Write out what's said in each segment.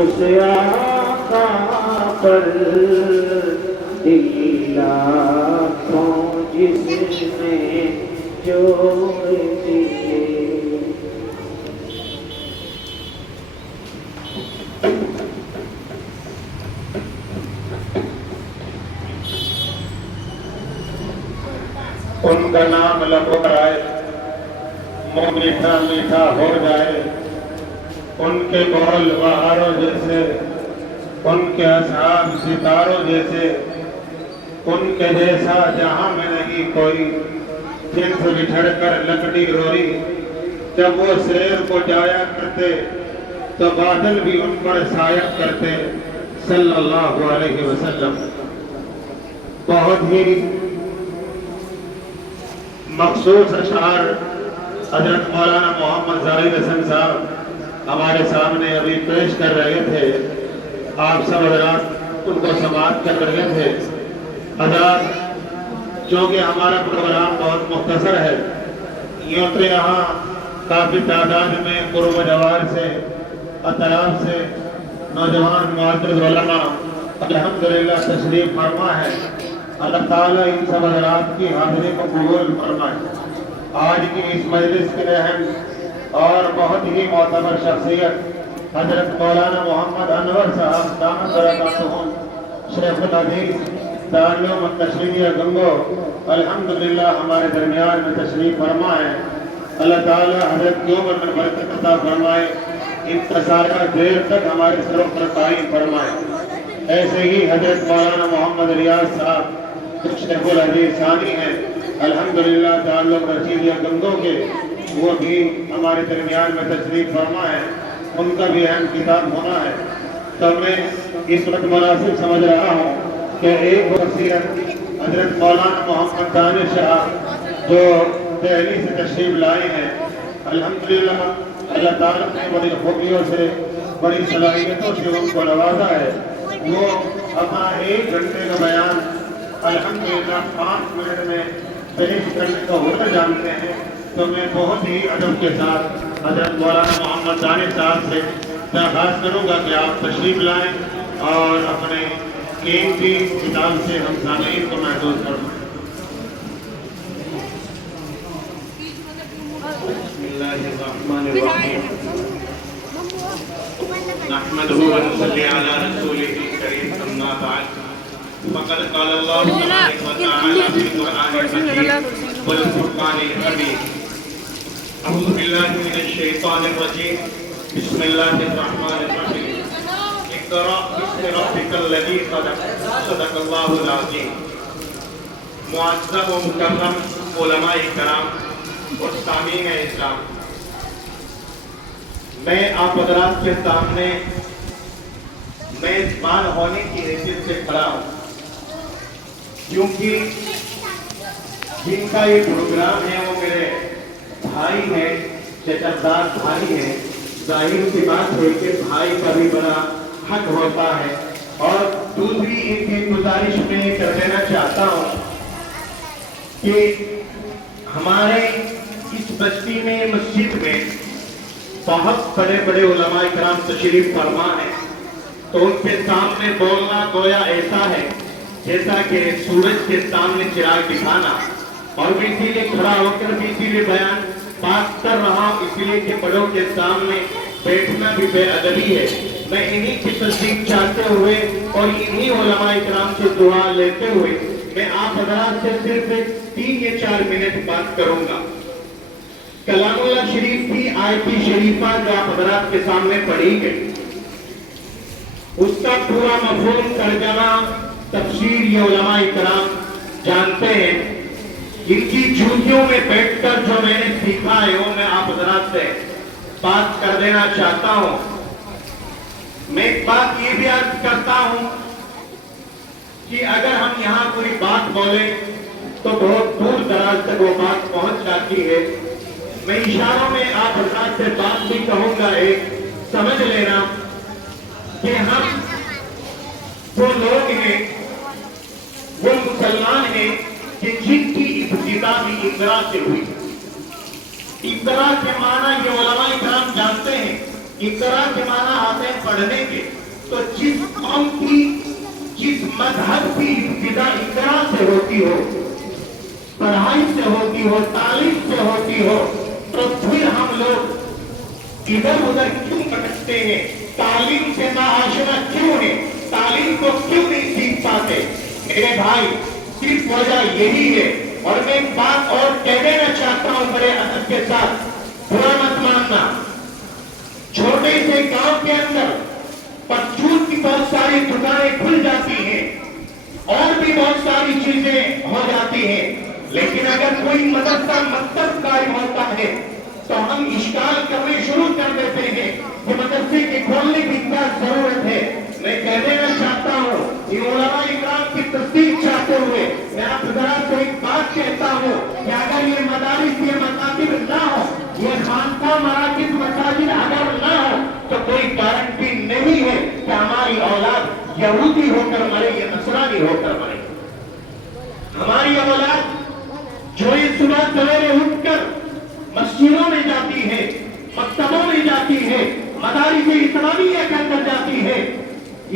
اس آقا پر دل لاکھوں جس نے جوڑ دیے. ان کا نام لب پر آئے منہ میٹھا میٹھا ہو جائے. ان کے بول بہاروں جیسے, ان کے اصحاب ستاروں جیسے, ان کے جیسا جہاں میں نہیں کوئی. جن سے بچھڑ کر لکڑی روئی, جب وہ سیر کو جایا کرتے تو بادل بھی ان پر سایہ کرتے صلی اللہ علیہ وسلم. بہت ہی مخصوص اشعار حضرت مولانا محمد زاہد حسن صاحب ہمارے سامنے ابھی پیش کر رہے تھے. آپ سب حضرات ان کو سماعت کر رہے تھے. حضرات چونکہ ہمارا پروگرام بہت مختصر ہے, یوں تو یہاں کافی تعداد میں قرب و جوار سے, اطراف سے نوجوان معزز علماء الحمدللہ تشریف فرما ہے. اللہ تعالیٰ ان سب حضرات کی حاضری کو قبول فرمائے. آج کی اس مجلس کے اہم اور بہت ہی معتبر شخصیت حضرت مولانا محمد انور صاحب دامت برکاتہم شیخ الحدیث تعلیم التشریعیہ گنگو الحمدللہ ہمارے درمیان میں تشریف فرما ہے. اللہ تعالیٰ حضرت کی عمر میں برکت عطا فرمائے, انتظارہ دیر تک ہمارے سروں پر قائم فرمائے. ایسے ہی حضرت مولانا محمد ریاض صاحب شیخ الحدیث ثانی ہیں الحمدللہ تعلق رشیدیہ گنگو کے, وہ بھی ہمارے درمیان میں تشریف فرما ہے. ان کا بھی اہم کتاب ہونا ہے. تو میں اس وقت مناسب سمجھ رہا ہوں کہ ایک وصیت حضرت مولانا محمد دانش شاہ جو دہلی سے تشریف لائے ہیں, الحمدللہ اللہ تعالیٰ نے بڑی خوبیوں سے بڑی صلاحیتوں سے ان کو نوازا ہے. وہ اپنا 1 گھنٹے کا بیان الحمدللہ 5 منٹ میں پیش کرنے کا ہنر جانتے ہیں. تو میں بہت ہی ادب کے ساتھ حضرت مولانا محمد دانش صاحب سے درخواست کروں گا کہ آپ تشریف لائیں اور اپنے قیمتی کتاب سے ہم سامعین کو محفوظ فرمائیں. بسم اللہ الرحمن الرحیم. نحمده ونصلي على رسوله الكريم اما بعد. فقد قال الله تبارك وتعالى في القرآن المجيد والفرقان الحميد. اعوذ بالله من الشيطان الرجيم. بسم الله الرحمن الرحيم. اقرأ باسم ربك الذي خلق. صدق اللہ العظیم. معزز و مکرم علماء کرام اور سامعین اسلام, میں آپ حضرات کے سامنے میزبان ہونے کی حیثیت سے کھڑا ہوں, کیونکہ جن کا یہ پروگرام ہے وہ میرے بھائی ہیں, چچردار بھائی ہیں. ظاہر سی بات ہے کہ بھائی کا بھی بڑا حق ہوتا ہے. اور دوسری ان کی گزارش میں کر دینا چاہتا ہوں کہ ہمارے اس بستی میں مسجد میں بہت بڑے بڑے علماء کرام تشریف فرما ہیں, تو ان کے سامنے بولنا گویا ایسا ہے جیسا کہ سورج کے سامنے چراغ دکھانا. اور میں اسی لیے کھڑا ہو کر بھی اسی لیے بیان بات کر رہا ہوں, اس لیے کہ بڑوں کے سامنے بیٹھنا بھی بے ادبی ہے. میں انہی کی تصدیق چاہتے ہوئے اور انہی علماء کرام سے دعا لیتے ہوئے میں آپ حضرات سے صرف 3 یا 4 منٹ بات کروں گا. کلام اللہ شریف کی آیت شریفہ جو آپ حضرات کے سامنے پڑھی گئی, اس کا پورا مفہوم ترجمہ تفسیر یہ علماء کرام جانتے ہیں. ان کی جوتیوں میں بیٹھ کر جو میں نے سیکھا ہے وہ میں آپ حضرات سے بات کر دینا چاہتا ہوں. میں ایک بات یہ بھی عرض کرتا ہوں کہ اگر ہم یہاں کوئی بات بولیں تو بہت دور دراز تک وہ بات پہنچ جاتی ہے. میں اشاروں میں آپ حضرات سے بات بھی کہوں گا, ایک سمجھ لینا کہ ہم وہ لوگ ہیں, وہ مسلمان ہیں کہ جن کی ابتدا بھی اقرا سے ہوئی. اقرا کے معنی یہ علماء کرام جانتے ہیں اقرا کے معنی آتے ہیں پڑھنے کے. تو جس قوم کی جس مذہب کی ابتدا اقرا سے ہوتی ہو, پڑھائی سے ہوتی ہو, تعلیم سے ہوتی ہو, تو پھر ہم لوگ ادھر ادھر کیوں بھٹکتے ہیں؟ تعلیم سے ناآشنا کیوں ہیں؟ تعلیم کو کیوں نہیں سیکھ پاتے؟ میرے بھائی صرف وجہ یہی ہے. اور میں ایک بات اور کہہ دینا چاہتا ہوں بڑے ادب کے ساتھ, برا مت ماننا. چھوٹے سے گاؤں کے اندر پرچون کی بہت ساری دکانیں کھل جاتی ہیں, اور بھی بہت ساری چیزیں ہو جاتی ہیں, لیکن اگر کوئی مدرسہ مکتب قائم ہوتا ہے تو ہم اشکال کرنے شروع کر دیتے ہیں کہ مدرسے کے کھولنے کی کیا ضرورت ہے. میں کہہ دینا چاہتا ہوں کہ علماء اکرام کی تصدیق چاہتے ہوئے میں آپ حضرات کو ایک بات کہتا ہوں کہ اگر یہ مدارس, یہ مکاتب نہ ہو, یہ خانقاہ مراکز مساجد اگر نہ ہو, تو کوئی گارنٹی نہیں ہے کہ ہماری اولاد یہودی ہو کر مرے یا نصرانی ہو کر مرے. ہماری اولاد جو یہ صبح سویرے اٹھ کر مسجدوں میں جاتی ہے, مکتبوں میں جاتی ہے, مدارس اسلامیہ کے اندر جاتی ہے,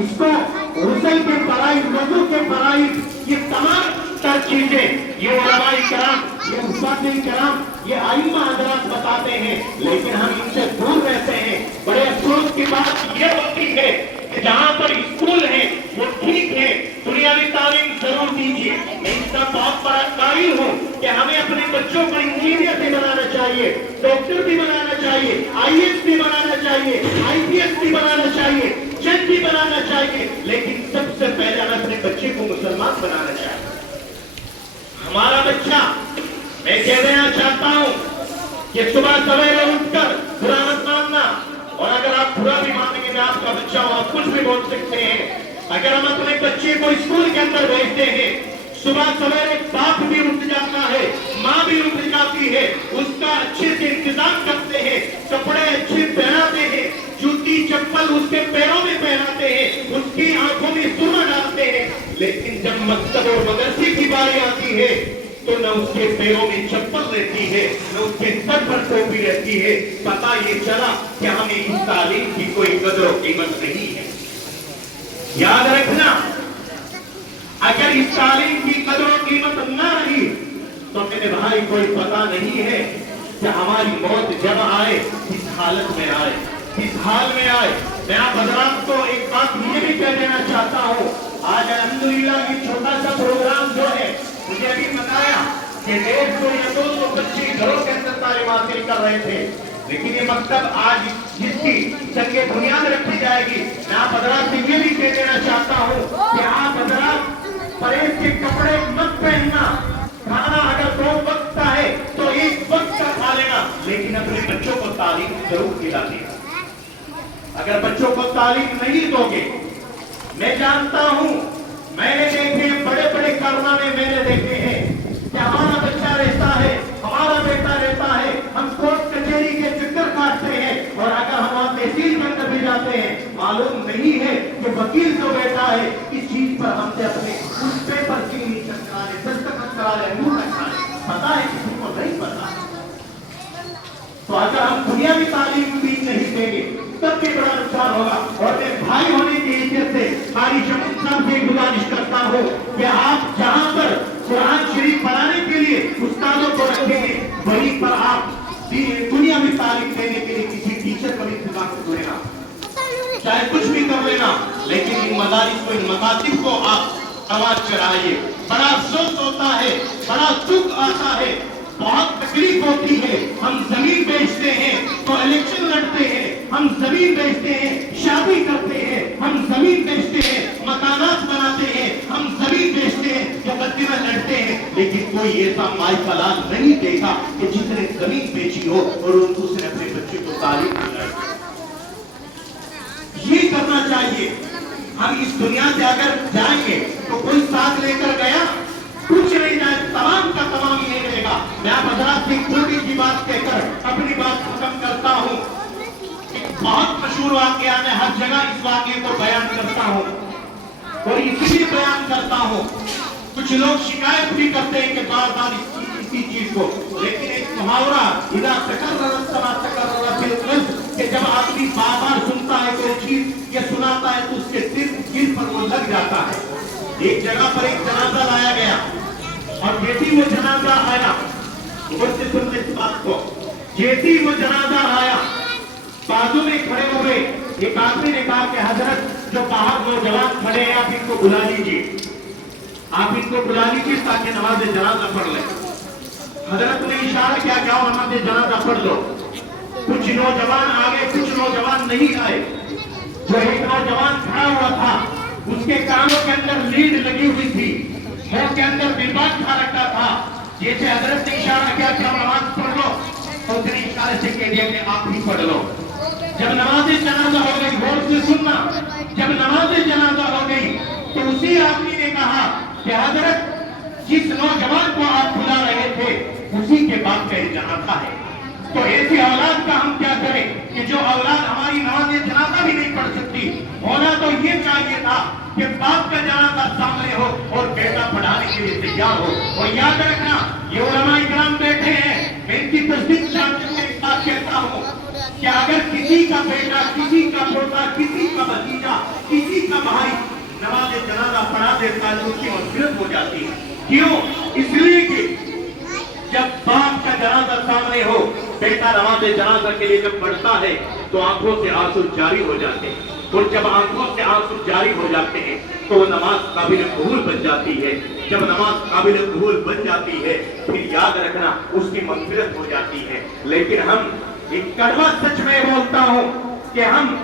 اس کو غسل کے فرائض, وضو کے فرائض, یہ تمام تر چیزیں یہ علماء کرام, یہ حفاظ کرام, یہ ائمہ حضرات بتاتے ہیں, لیکن ہم ان سے دور رہتے ہیں. بڑے افسوس کی بات یہ ہوتی ہے کہ جہاں پر اسکول ہیں وہ ٹھیک ہے, دنیاوی تعلیم ضرور دیجیے. میں اس کا بہت بڑا قائل ہوں کہ ہمیں اپنے بچوں کو انجینئر بھی بنانا چاہیے, ڈاکٹر بھی بنانا چاہیے, آئی ایس بھی بنانا چاہیے, آئی پی ایس بھی بنانا چاہیے, جج بھی بنانا چاہیے, لیکن سب سے پہلے ہمیں اپنے بچے کو مسلمان بنانا چاہیے. ہمارا بچہ, میں کہہ دینا چاہتا ہوں کہ صبح سویرے اٹھ کر برا مت ماننا, اور اگر آپ برا بھی مانیں گے میں آپ کا بچہ ہوں, آپ کچھ بھی بول سکتے ہیں. اگر ہم اپنے بچے کو اسکول کے اندر بھیجتے ہیں, صبح سویرے باپ بھی اٹھ جاتا ہے, ماں بھی اٹھ جاتی ہے, اس کا اچھے سے انتظام کرتے ہیں, کپڑے اچھے پہناتے ہیں, جوتی چپل اس کے پیروں میں پہناتے ہیں, اس کی آنکھوں میں سرما ڈالتے ہیں, لیکن جب مکتب اور مدرسے کی باری آتی ہے تو نہ اس کے پیروں میں چپل رہتی ہے, نہ اس کے سر پر ٹوپی رہتی ہے. پتہ یہ چلا کہ ہمیں اس تعلیم کی کوئی قدر و قیمت نہیں ہے. یاد رکھنا, اگر اس تعلیم کی قدر و قیمت نہ رہی تو میرے بھائی کوئی پتہ نہیں ہے کہ ہماری موت جب آئے کس حالت میں آئے, کس حال میں آئے. میں آپ حضرات کو ایک بات یہ بھی کہہ دینا چاہتا ہوں, آج الحمدللہ یہ چھوٹا سا پروگرام جو ہے, مجھے ابھی بتایا کہ 150 یا 200 بچے گھروں کے اندر تعلیم حاصل کر رہے تھے, لیکن یہ مکتب آج جس کی سنگ بنیاد رکھی جائے گی, میں آپ حضرات سے یہ بھی کہہ دینا چاہتا ہوں کہ آپ حضرات پرہیز کے کپڑے مت پہننا, کھانا اگر 2 وقت کا ہے تو 1 وقت کا کھا لینا, لیکن اپنے بچوں کو تعلیم ضرور دلانا. اگر بچوں کو تعلیم نہیں دو گے, میں جانتا ہوں, میں نے دیکھے بڑے بڑے کارنامے میں نے دیکھے ہیں کہ ہمارا بچہ رہتا ہے, ہمارا بیٹا رہتا ہے, ہم کورٹ کچہری کے چکر کاٹتے ہیں, اور اگر ہم وہاں تحصیل کے اندر بھی جاتے ہیں, معلوم نہیں ہے کہ وکیل جو بیٹا ہے اس چیز پر ہم سے اپنے اس پیپر کی نیچر کرا لے, دستخط کرا لے, منہ رکھا لے, پتا ہے کسی کو نہیں پتا. تو اگر ہم دنیاوی تعلیم بھی نہیں دیں گے تب بھی بڑا نقصان ہوگا. اور میں بھائی ہونے کی حیثیت سے ہماری شمول صاحب سے گزارش کرتا ہوں کہ آپ جہاں پر قرآن شریف پڑھانے کے لیے استادوں کو رکھیں گے, وہیں پر آپ دنیاوی تعلیم دینے کے لیے کسی ٹیچر کو انتظام کر لینا, چاہے کچھ بھی کر لینا, لیکن ان مدارس کو, ان مکاتب کو آپ آواز چڑھائیے. بڑا افسوس ہوتا ہے, بڑا دکھ آتا ہے, بہت تکلیف ہوتی ہے. ہم زمین بیچتے ہیں تو الیکشن لڑتے ہیں, ہم زمین بیچتے ہیں شادی کرتے ہیں, ہم زمین بیچتے ہیں مکانات بناتے ہیں, ہم زمین بیچتے ہیں مقدمہ لڑتے ہیں, لیکن کوئی ایسا مائی کلام نہیں دیکھا کہ جس نے زمین بیچی ہو اور اس نے اپنے بچے کو تعلیم دلائی. یہ کرنا چاہیے. ہم اس دنیا سے اگر جائیں گے تو کوئی ساتھ لے کر گیا, کچھ نہیں جائے, تمام کا تمام یہ رہے گا. میں آپ حضرات کی چھوٹی سی بات کہہ کر اپنی بات ختم کرتا ہوں. ایک بہت مشہور واقعہ, میں ہر جگہ اس واقعے کو بیان کرتا ہوں اور اس لیے بیان کرتا ہوں, کچھ لوگ شکایت بھی کرتے ہیں کہ بار بار اسی چیز کو, لیکن ایک محاورہ اذا تکررت کما تکرر فی القلب, کہ جب آدمی بار بار سنتا ہے کوئی چیز یا سناتا ہے تو اس کے دل پر وہ لگ جاتا ہے. ایک جگہ پر ایک جنازہ لایا گیا اور جیسی وہ جنازہ آیا, سے سنتے اس بات کو, جیسی وہ جنازہ آیا بازو میں کھڑے ہوئے ایک آدمی نے کہا کہ حضرت جو باہر نوجوان کھڑے ہیں آپ ان کو بلا لیجیے, آپ ان کو بلا لیجیے تاکہ نماز جنازہ پڑھ لیں. حضرت نے اشارہ کیا کہ آؤ نماز جنازہ پڑھ لو. کچھ نوجوان آگے کچھ نوجوان نہیں آئے. جو ایک نوجوان کھڑا ہوا تھا اس کے کانوں کے اندر لیڈ لگی ہوئی تھی, منہ کے اندر برباد کھا رکھا تھا. جیسے حضرت نے اشارہ کیا کہ نماز پڑھ لو تو اس نے اشارے سے کہہ دیا کہ آپ ہی پڑھ لو. جب نماز جنازہ ہو گئی, غور سے سننا, جب نماز جنازہ ہو گئی تو اسی آدمی نے کہا کہ حضرت جس نوجوان کو آپ بلا رہے تھے اسی کے باپ کا یہ جنازہ ہے. تو ایسی اولاد کا ہم کیا کریں کہ جو اولاد ہماری نماز جنازہ بھی نہیں پڑھ سکتی. ہونا تو یہ چاہیے تھا کہ باپ کا جنازہ سامنے ہو اور بیٹا پڑھانے کے لیے تیار ہو. اور یاد رکھنا یہ علماء اکرام بیٹھے ہیں, میں ان کی تصدیق چاہتے ہیں ایک بات کہتا ہوں کہ اگر کسی کا بیٹا, کسی کا پوتا, کسی کا بھتیجا, کسی کا بھائی نماز جنازہ پڑھا دیتا ہے تو اس کی مغفرت ہو جاتی ہے. کیوں؟ اس لیے کہ جب باپ کا جنازہ سامنے ہو, بیٹا نماز جنازہ کے لیے جب پڑھتا ہے تو آنکھوں سے آنسو جاری ہو جاتے ہیں, اور جب آنکھوں سے آنسو جاری ہو جاتے ہیں تو وہ نماز قابل قبول بن جاتی ہے. جب نماز قابل قبول بن جاتی ہے پھر یاد رکھنا اس کی مغفرت ہو جاتی ہے. لیکن ہم ایک کڑوا سچ میں بولتا ہوں کہ ہم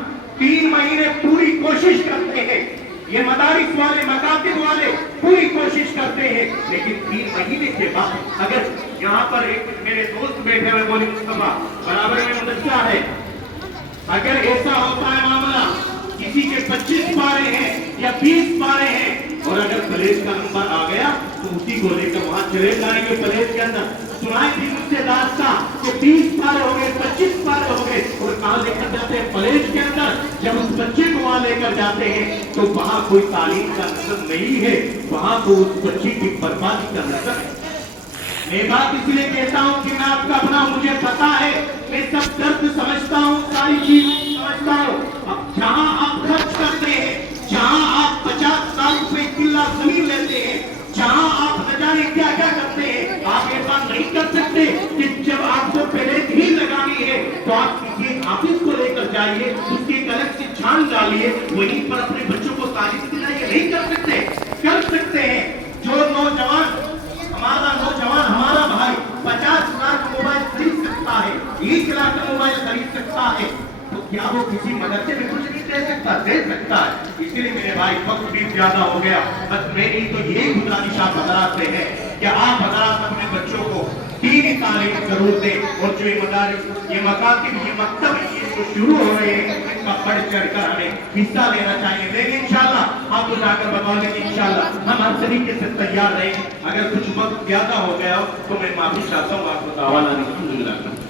3 مہینے پوری کوشش کرتے ہیں, یہ مدارس والے, مکاتب والے پوری کوشش کرتے ہیں, لیکن 3 مہینے کے بعد اگر یہاں پر ایک میرے دوست بیٹھے ہوئے بولے مصطفیٰ برابر میں مدرسہ ہے, اگر ایسا ہوتا ہے معاملہ کسی کے 25 پارے ہیں یا 20 پارے ہیں اور اگر پلیس کا نمبر آ گیا تو اسی کو لے کر وہاں چلے جائیں گے پلیس کے اندر. سنائی تھی مجھ سے داستان کہ 20 پارے ہو گئے, 25 پارے ہو گئے اور کہاں لے کر جاتے ہیں پلیس کے اندر. جب اس بچے کو وہاں لے کر جاتے ہیں تو وہاں کوئی تعلیم کا نظر نہیں ہے, وہاں تو اس بچے کی بربادی کا نظر ہے. میں بات اس لیے کہتا ہوں کہ میں آپ کا اپنا, مجھے پتا ہے, میں سب درد سمجھتا ہوں, ساری چیز سمجھتا ہوں. اب جہاں آپ خرچ کرتے ہیں, جہاں آپ 50 لاکھ روپے کلہ زمین لیتے ہیں, جہاں آپ نہ جانے کیا کیا کرتے ہیں, آپ یہ بات نہیں کر سکتے کہ جب آپ کو پلیٹ ہی لگانی ہے تو آپ کسی آفس کو لے کر جائیے, اس کی ایک الگ سے چھان ڈالیے, وہیں پر اپنے بچوں کو تعلیم دلائیے. نہیں کر سکتے. کر سکتے ہیں. جو نوجوان, ہمارا نوجوان, ہمارا بھائی 50 لاکھ موبائل خرید سکتا ہے, 1 لاکھ کا موبائل خرید سکتا ہے, تو کیا وہ کسی مدرسے میں کچھ نہیں دے سکتا؟ دے سکتا ہے. اس لیے میرے بھائی وقت بھی زیادہ ہو گیا, بس میری تو یہی گزارش آپ حضرات سے ہے کہ آپ حضرات اپنے بچوں کو دینی تعلیم ضرور دیں, اور جو یہ مدارس, یہ مکاتب, یہ مکتب یہ جو شروع ہو رہے ہیں ان کا بڑھ چڑھ کر ہمیں حصہ لینا چاہیے. لیکن انشاءاللہ آپ کو جا کر بتا دیں کہ انشاءاللہ ہم ہر طریقے سے تیار رہیں. اگر کچھ وقت زیادہ ہو گیا ہو تو میں معافی چاہتا ہوں. آپ کو دعوانا نہیں. الحمدللہ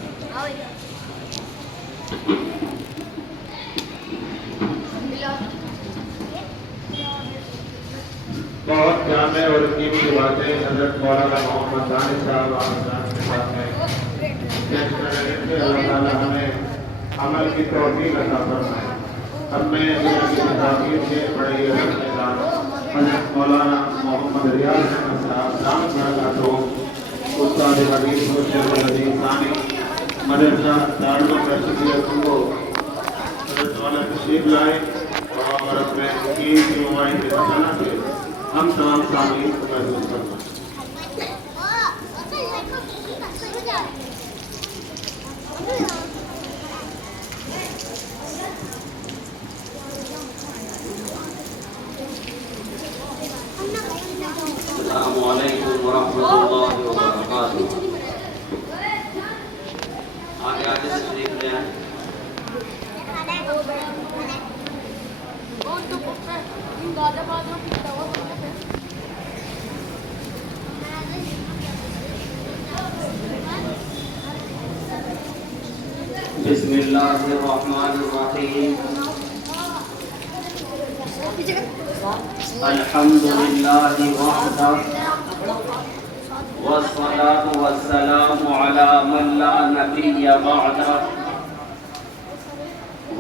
بہت جامع اور قیمتی باتیں حضرت مولانا محمد دانش صاحب آمدان کے ساتھ میں پیش کر رہے تھے. اللہ تعالیٰ ہمیں عمل کی توفیق عطا فرمائے. اب میں تعمیر کے بڑے نظام حضرت مولانا محمد ریاض احمد صاحب دامت برکاتہ استاد حدیث و شیخ الحدیث ثانی مدرسہ دارالمعارف کو حضرت مولانا تشریف لائے اور اپنے قیمتی مباحث حسنہ سے ہم تمام سامعین کو محفوظ کرنا. السلام علیکم ورحمۃ اللہ وبرکاتہ. آگے آگے تشریف لے آئیں. بسم اللہ الرحمن الرحیم. الحمد للہ وحدہ والصلاة والسلام علی من لا نبی بعدہ.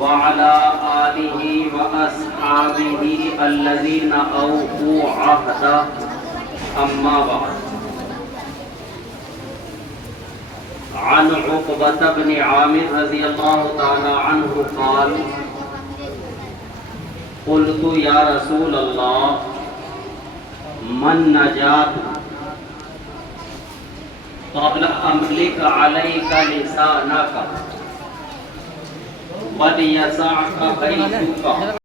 وعلى آله وأصحابه الذين أوفوا عهده أما بعد عن عقبة بن عامر رضي الله تعالى عنه قال قلت يا رسول الله من نجات قال أملك عليك لسانك وليسعك بيتك